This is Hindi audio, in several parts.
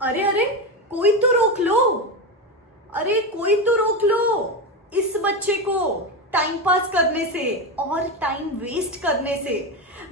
अरे अरे, कोई तो रोक लो। अरे कोई तो रोक लो इस बच्चे को टाइम पास करने से और टाइम वेस्ट करने से।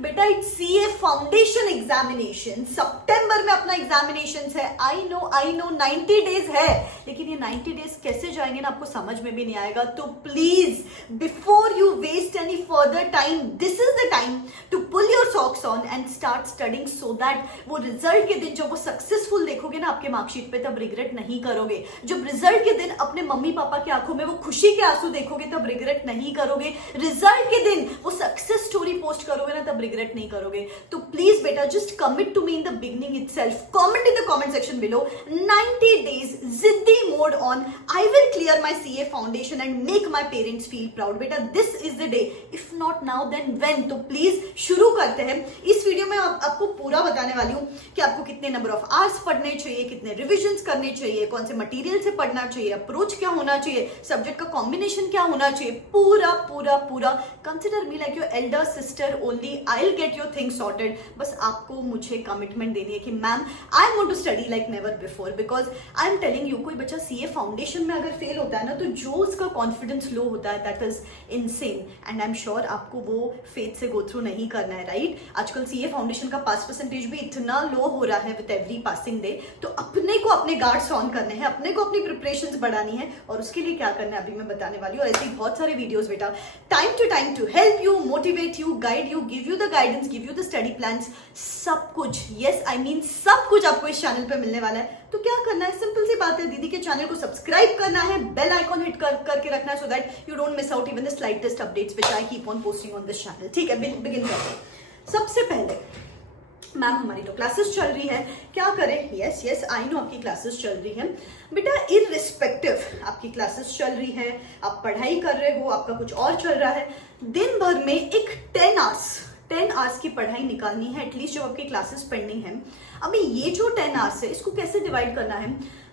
बेटा इट्स सीए फाउंडेशन एग्जामिनेशन, सितंबर में अपना एग्जामिनेशन है। आई नो 90 डेज है, लेकिन ये 90 डेज कैसे जाएंगे ना आपको समझ में भी नहीं आएगा। तो please before you waste any further time, this is the time to pull your socks on and start studying, so that वो रिजल्ट के दिन जब वो सक्सेसफुल देखोगे ना आपके मार्कशीट पे, तब रिग्रेट नहीं करोगे। जब रिजल्ट के दिन अपने मम्मी पापा की आंखों में वो खुशी के आंसू देखोगे, तब रिग्रेट नहीं करोगे। रिजल्ट के दिन वो सक्सेस स्टोरी पोस्ट करोगे ना, तब रिग्रेट नहीं करोगे। तो प्लीज बेटा just commit to me in the beginning itself, comment in the comment section below 90 days जिद्दी mode on, I will clear my CA foundation and make my parents feel proud. बेटा this is the day, if not now then when. तो प्लीज शुरू करते हैं। इस वीडियो में आपको पूरा बताने वाली हूं कि आपको कितने नंबर ऑफ आवर्स पढ़ने चाहिए, कितने रिविजन्स करने चाहिए, कौन से मटेरियल से पढ़ना चाहिए, अप्रोच क्या होना चाहिए, सब्जेक्ट का कॉम्बिनेशन क्या होना चाहिए, पूरा पूरा पूरा। Consider me like your elder sister only, I will get your things sorted. बस आपको मुझे कमिटमेंट देनी है कि ma'am I am going to study like never before, because I am telling you, कोई बच्चा सीए फाउंडेशन में अगर फेल होता है ना, तो जो उसका कॉन्फिडेंस लो होता है, that is insane. And I am sure आपको वो फेथ से गो थ्रू नहीं करना है, राइट? आजकल सीए फाउंडेशन का पास परसेंटेज भी इतना लो हो रहा है विद एवरी पासिंग डे। तो अपने को अपने गार्ड्स ऑन करने हैं, अपने को अपनी प्रिपरेशंस बढ़ानी है, और उसके लिए क्या करना है अभी मैं बताने वाली हूँ। ऐसे ही बहुत सारे वीडियोस बेटा time to help you, motivate you, guide you, give you the guidance, give you the study plans, सब कुछ, यस आई मीन सब कुछ आपको इस चैनल पे मिलने वाला है। तो क्या करना है, सिंपल सी बात है, दीदी के चैनल को सब्सक्राइब करना है, बेल आइकॉन हिट करके रखना है, so that you don't miss out even the slightest updates which I keep on posting on this channel. ठीक है, बिगिन करते हैं। सबसे पहले मैम हमारी तो क्लासेस चल रही है, क्या करें? यस आई नो आपकी क्लासेस चल रही है बेटा। इररिस्पेक्टिव आपकी क्लासेस चल रही है, आप पढ़ाई कर रहे हो, आपका कुछ और चल रहा है, दिन भर में एक 10 आवर्स की पढ़ाई निकालनी है एटलीस्ट, जो आपकी क्लासेस पेंडिंग है। अभी ये जो 10 आवर्स है, इसको कैसे डिवाइड करना है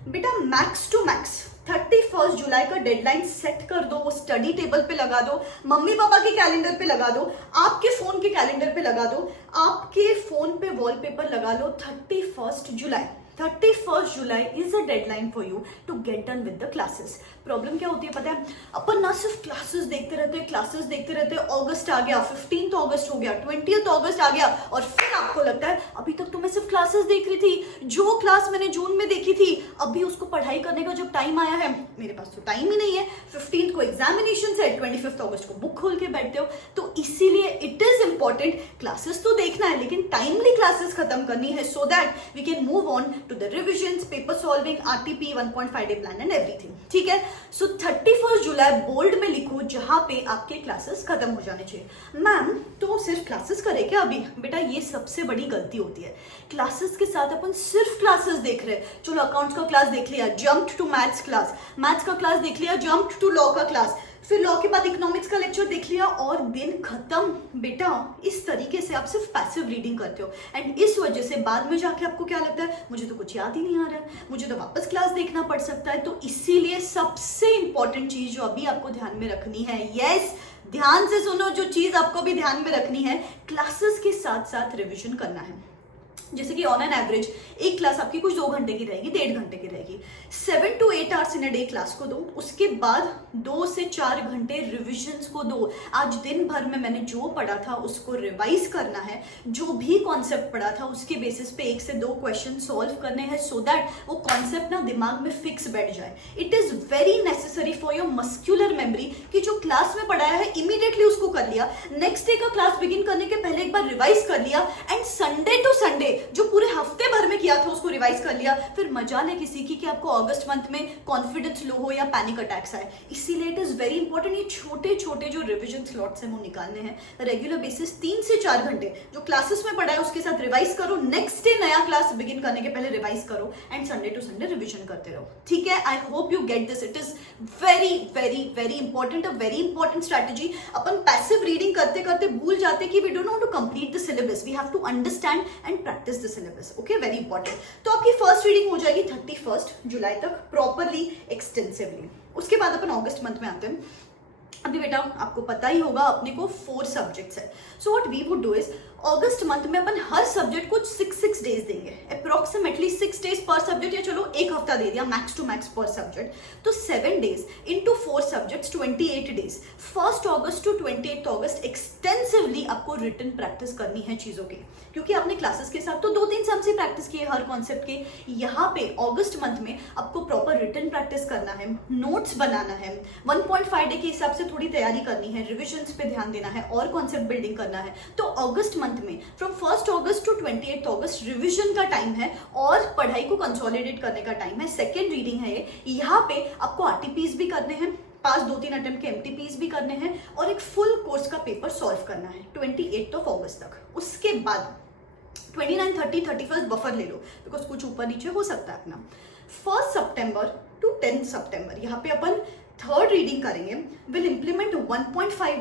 बेटा? मैक्स टू मैक्स 31 जुलाई का डेडलाइन सेट कर दो, वो स्टडी टेबल पे लगा दो, मम्मी पापा के कैलेंडर पे लगा दो, आपके फोन के कैलेंडर पे लगा दो, आपके फोन पे वॉलपेपर लगा लो। 31 July is a deadline for you to get done with the classes. Problem क्या होती है पता है, अपन ना सिर्फ क्लासेस देखते रहते हैं, अगस्त आ गया, 15 अगस्त हो गया, 20 अगस्त आ गया, और फिर आपको लगता है अभी तक तो मैं सिर्फ क्लासेस देख रही थी, जो क्लास मैंने जून में देखी थी, अभी उसको पढ़ाई करने का जब टाइम आया है, मेरे पास तो टाइम ही नहीं है। 15 को एग्जामिनेशन है, 25 अगस्त को बुक खोल के बैठते हो। तो इसीलिए इट इज इंपॉर्टेंट, क्लासेस तो देखना है, लेकिन टाइमली क्लासेस खत्म करनी है, so that we can move on to the revisions, paper solving, RTP, 1.5 day plan and everything. ठीक है, सो 31 जुलाई बोल्ड में लिखो, जहां पे आपके क्लासेस खत्म हो जाने चाहिए। मैम तो सिर्फ क्लासेस करें क्या अभी? बेटा ये सबसे बड़ी गलती होती है। क्लासेस के साथ अपन सिर्फ क्लासेस देख रहे हैं। चलो अकाउंट्स का क्लास देख लिया, jumped to maths class, maths का क्लास देख लिया, जंप्ड टू लॉ का क्लास, फिर लॉ के बाद इकोनॉमिक्स का लेक्चर देख लिया, और दिन खत्म। बेटा इस तरीके से आप सिर्फ पैसिव रीडिंग करते हो, एंड इस वजह से बाद में जाके आपको क्या लगता है, मुझे तो कुछ याद ही नहीं आ रहा है, मुझे तो वापस क्लास देखना पड़ सकता है। तो इसीलिए सबसे इंपॉर्टेंट चीज जो अभी आपको ध्यान में रखनी है, यस ध्यान से सुनो, जो चीज आपको भी ध्यान में रखनी है, क्लासेस के साथ साथ रिविजन करना है। जैसे कि ऑन एन एवरेज एक क्लास आपकी कुछ 2 घंटे की रहेगी, 1.5 घंटे की रहेगी। 7 to 8 hours in a day class को दो, उसके बाद 2 से 4 घंटे रिविजन्स को दो। आज दिन भर में मैंने जो पढ़ा था उसको रिवाइज करना है, जो भी कॉन्सेप्ट पढ़ा था उसके बेसिस पे 1 से 2 क्वेश्चन सॉल्व करने हैं, सो दैट वो कॉन्सेप्ट ना दिमाग में फिक्स बैठ जाए। It is very necessary for your muscular memory कि जो क्लास में पढ़ाया है इमीडिएटली उसको कर लिया, नेक्स्ट डे का क्लास बिगिन करने के पहले एक बार रिवाइज कर लिया, एंड संडे टू संडे जो पूरे हफ्ते भर में किया था उसको रिवाइज कर लिया। फिर मजा ले किसी की कि आपको अगस्त मंथ में कॉन्फिडेंस लो हो या पैनिक अटैक्स आए। इसीलिए इट इज वेरी इंपॉर्टेंट, ये छोटे छोटे जो रिविजन स्लॉट्स हैं वो निकालने हैं रेगुलर बेसिस। 3 से 4 घंटे जो क्लासेस में पढ़ा है उसके साथ रिवाइज करो, नेक्स्ट डे नया क्लास बिगिन करने के पहले रिवाइज करो, and Sunday to Sunday revision करते रहो। ठीक है, I hope you get this. It is very very very important, a very important strategy. अपन पैसिव रीडिंग करते करते भूल जाते कि we don't want to complete the syllabus, we have to understand and practise the syllabus. Okay, very important. तो आपकी फर्स्ट रीडिंग हो जाएगी 31 जुलाई तक प्रॉपरली एक्सटेंसिवली। उसके बाद अपन अगस्त मंथ में आते हैं। अभी बेटा आपको पता ही होगा अपने को 4 सब्जेक्ट्स है, so what we would do is August month में अपन हर सब्जेक्ट को 6 डेज देंगे, अप्रोक्सीमेटली 6 डेज पर सब्जेक्ट, या चलो एक हफ्ता दे दिया मैक्स टू मैक्स पर सब्जेक्ट, तो 7 days into 4 subjects 28 days. 1 August to 28 August extensively आपको रिटन प्रैक्टिस करनी है चीजों की, क्योंकि आपने क्लासेस के साथ तो 2-3 सम से प्रैक्टिस की है हर कॉन्सेप्ट के। यहाँ पे अगस्त मंथ में आपको प्रॉपर रिटन प्रैक्टिस करना है, नोट्स बनाना है, 1.5 डे के हिसाब से थोड़ी तैयारी करनी है, रिविजन्स पे ध्यान देना है और कॉन्सेप्ट बिल्डिंग करना है। तो अगस्त मंथ में from 1 August to 28 August revision का टाइम है और पढ़ाई को कंसोलिडेट करने का टाइम है। सेकेंड रीडिंग है ये, यहाँ पे आपको आरटीपीज भी करने हैं, पास 2-3 अटेम्प्ट के एमटीपीज भी करने हैं और एक फुल कोर्स का पेपर सॉल्व करना है 28 अगस्त तक। उसके बाद 29, 30, 31 बफर ले लो, बिकॉज कुछ ऊपर नीचे हो सकता है अपना। 1 सितंबर टू 10 सितंबर यहाँ पे अपन थर्ड रीडिंग करेंगे। Will implement 1.5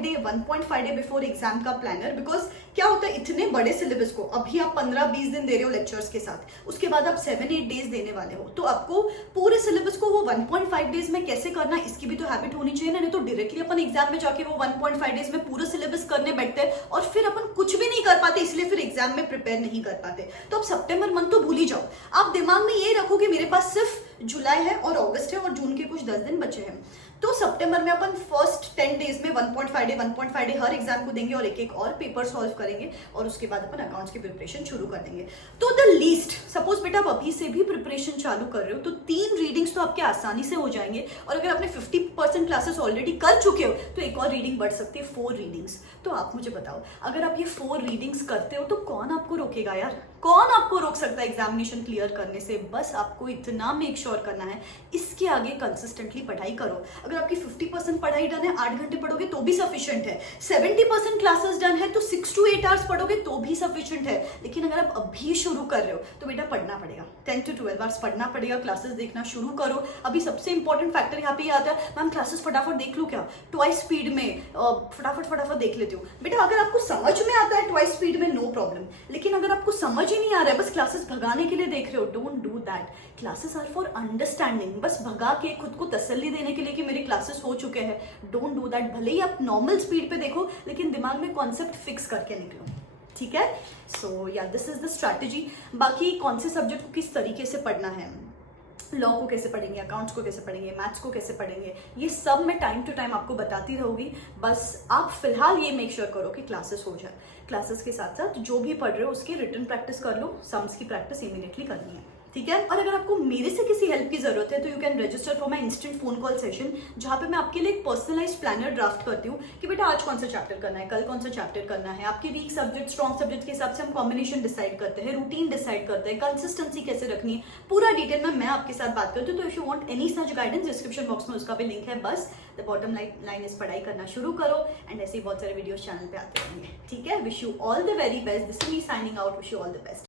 day before exam का प्लानर, बिकॉज क्या होता है इतने बड़े सिलेबस को अभी आप 15-20 दिन दे रहे हो लेक्चर्स के साथ, उसके बाद आप 7-8 डेज देने वाले हो, तो आपको पूरे सिलेबस को वो 1.5 डेज में कैसे करना है इसकी भी तो हैबिट होनी चाहिए ना। नहीं तो डायरेक्टली अपन एग्जाम में जाके वो 1.5 डेज में पूरा सिलेबस करने बैठते हैं और फिर अपन कुछ भी नहीं कर पाते, इसलिए फिर एग्जाम में प्रिपेयर नहीं कर पाते। तो अब सितंबर मंथ तो भूल ही जाओ, आप दिमाग में ये रखो कि मेरे पास सिर्फ जुलाई है और अगस्त है और जून के कुछ 10 दिन बचे हैं। तो सितंबर में अपन फर्स्ट 10 डेज में 1.5 डे हर एग्जाम को देंगे और एक और पेपर सॉल्व करेंगे और उसके बाद अपन अकाउंट्स की प्रिपरेशन शुरू कर देंगे। तो द लीस्ट, सपोज बेटा आप अभी से भी प्रिपरेशन चालू कर रहे हो तो 3 रीडिंग्स तो आपके आसानी से हो जाएंगे, और अगर आपने 50% क्लासेस ऑलरेडी कर चुके हो तो एक और रीडिंग बढ़ सकती है, 4 रीडिंग्स। तो आप मुझे बताओ, अगर आप ये 4 रीडिंग्स करते हो तो कौन आपको रोकेगा यार, कौन आपको रोक सकता है एग्जामिनेशन क्लियर करने से। बस आपको इतना मेक श्योर करना है, इसके आगे कंसिस्टेंटली पढ़ाई करो। अगर आपकी 50% पढ़ाई डन है, 8 घंटे पढ़ोगे तो भी सफिशिएंट है। 70% क्लासेस डन है तो 6 to 8 आवर्स पढ़ोगे तो भी सफिशिएंट है। लेकिन अगर आप अभी शुरू कर रहे हो तो बेटा पढ़ना पड़ेगा, 10 to 12 आवर्स पढ़ना पड़ेगा, क्लासेस देखना शुरू करो। अभी सबसे इंपॉर्टेंट फैक्टर यहाँ पे आता है, मैम क्लासेस फटाफट देख लूँ क्या, ट्वाइस स्पीड में फटाफट देख लेती हूँ। बेटा अगर आपको समझ में आता है ट्वाइस स्पीड में नो प्रॉब्लम, लेकिन अगर आपको समझ ही नहीं आ रहा है, बस क्लासेस भगाने के लिए देख रहे हो, don't do that. Classes are for understanding, बस भगा के खुद को तसल्ली देने के लिए कि मेरे क्लासेस हो चुके हैं, डोंट डू दैट। भले ही आप नॉर्मल स्पीड पे देखो लेकिन दिमाग में कॉन्सेप्ट फिक्स करके निकलो, ठीक है। सो या दिस इज द स्ट्रैटेजी। बाकी कौन से सब्जेक्ट को किस तरीके से पढ़ना है, लॉ को कैसे पढ़ेंगे, अकाउंट्स को कैसे पढ़ेंगे, मैथ्स को कैसे पढ़ेंगे, ये सब मैं टाइम टू टाइम आपको बताती रहूंगी। बस आप फिलहाल ये मेक श्योर करो कि क्लासेस हो जाए। क्लासेस के साथ साथ जो भी पढ़ रहे हो उसकी रिटन प्रैक्टिस कर लो, सम्स की प्रैक्टिस इमीडिएटली करनी है, ठीक है। और अगर आपको मेरे से किसी हेल्प की जरूरत है तो you can register for my instant phone call session, जहाँ पे मैं आपके लिए एक पर्सनलाइज प्लानर ड्राफ्ट करती हूँ कि बेटा आज कौन सा चैप्टर करना है, कल कौन सा चैप्टर करना है। आपके वीक सब्जेक्ट स्ट्रॉन्ग सब्जेक्ट के हिसाब से हम कॉम्बिनेशन डिसाइड करते हैं, रूटीन डिसाइड करते हैं, कंसिस्टेंसी कैसे रखनी है, पूरा डिटेल में मैं आपके साथ बात करती हूँ। तो if you want any such guidance, description box में उसका भी लिंक है। बस द बॉटम लाइन इज पढ़ाई करना शुरू करो, एंड ऐसे ही बहुत सारे वीडियोस चैनल पे आते रहेंगे, ठीक है। Wish you all the very best, this is me signing out, wish you all the best.